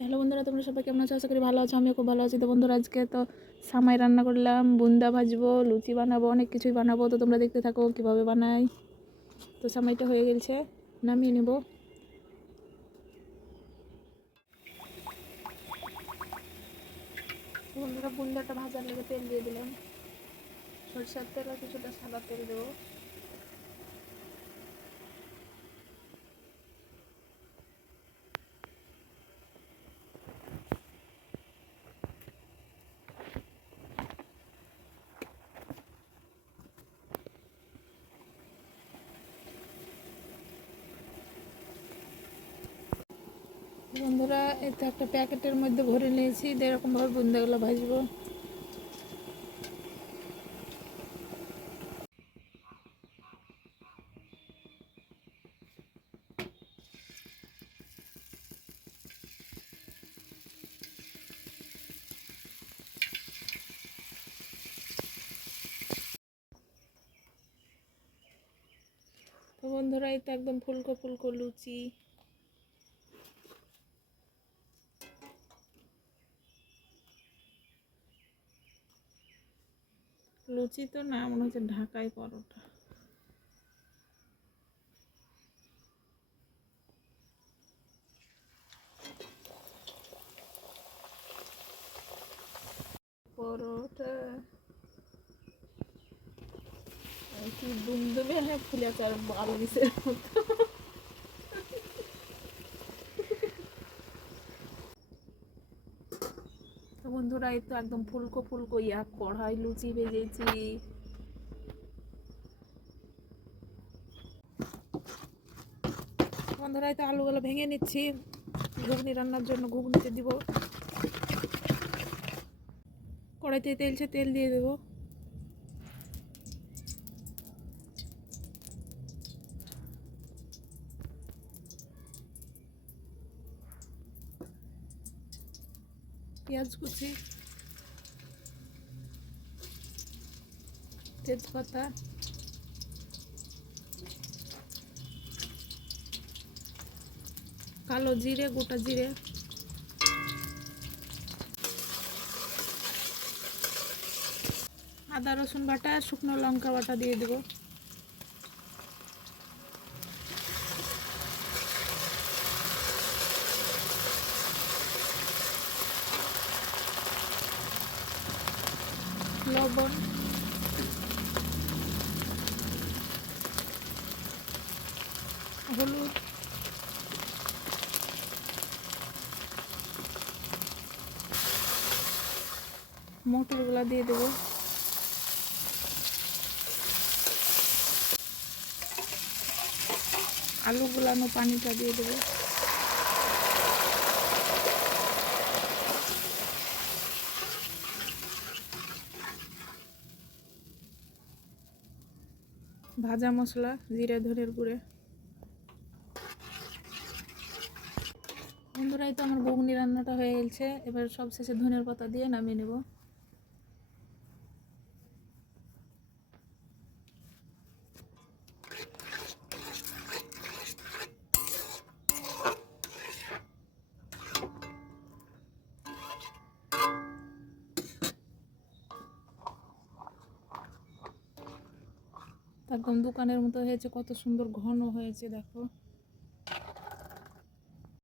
Hello বন্ধুরা, তোমরা সবাই কেমন আছো? আশা করি ভালো আছো। আমিও খুব ভালো আছি। তো বন্ধুরা, আজকে তো সামাই রান্না করলাম, বুন্দা ভাজবো, লুচি বানাবো, অনেক কিছুই বানাবো। তো তোমরা দেখতে থাকো কিভাবে বানাই। তো সামাইটা হয়ে গেছে, নামিয়ে নেব। বন্ধুরা, বুন্দাটা ভাজার লেগে তেল দিয়ে দিলাম। সরষের তেল আর কিছুটা সাদা তেল দেবো। বন্ধুরা, এতে একটা প্যাকেটের মধ্যে ভরে নিয়েছি, এরকমভাবে বুন্দাগুলো ভাজবো। তো বন্ধুরা, এই তো একদম ফুলকো ফুলকো লুচি। লুচি তো না, মনে হচ্ছে ঢাকাই পরোটা। পরোটা কি দুমদুমে, হ্যাঁ ফুলে চার বাল দিছে মতো। তো বন্ধুরা, এই তো একদম ফুলকো ফুলকো কড়াই লুচি ভেজেছি। বন্ধুরা, এই তো আলুগুলো ভেঙে নিচ্ছি, ঘুগনি রান্নার জন্য ঘুগনিতে দিব। কড়াইতে তেল দিয়ে দেবো। পেঁয়াজ কুচি, তেজপাতা, কালো জিরে, গোটা জিরে, আদা রসুন বাটা, শুকনো লঙ্কা বাটা দিয়ে দেবো। লবণ, হলুদ, মটরগুলো দিয়ে দেবো। আলু গুলানো পানিটা দিয়ে দেবো। ভাজা মশলা, জিরে ধনের গুঁড়ে। বন্ধুরাই, তো আমার ঘুগনি রান্নাটা হয়ে গেছে। এবার সব শেষে ধনের পাতা দিয়ে নামিয়ে নেব। একদম দোকানের মতো হয়েছে, কত সুন্দর ঘন হয়েছে দেখো।